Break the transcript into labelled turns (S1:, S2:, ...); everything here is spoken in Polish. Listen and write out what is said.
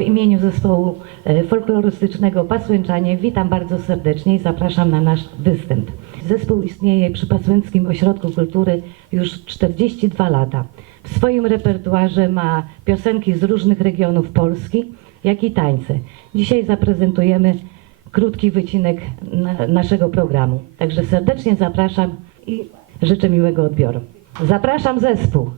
S1: W imieniu zespołu e, folklorystycznego Pasłęczanie witam bardzo serdecznie i zapraszam na nasz występ. Zespół istnieje przy Pasłęckim Ośrodku Kultury już 42 lata. W swoim repertuarze ma piosenki z różnych regionów Polski, jak i tańce. Dzisiaj zaprezentujemy krótki wycinek na naszego programu. Także serdecznie zapraszam i życzę miłego odbioru. Zapraszam zespół.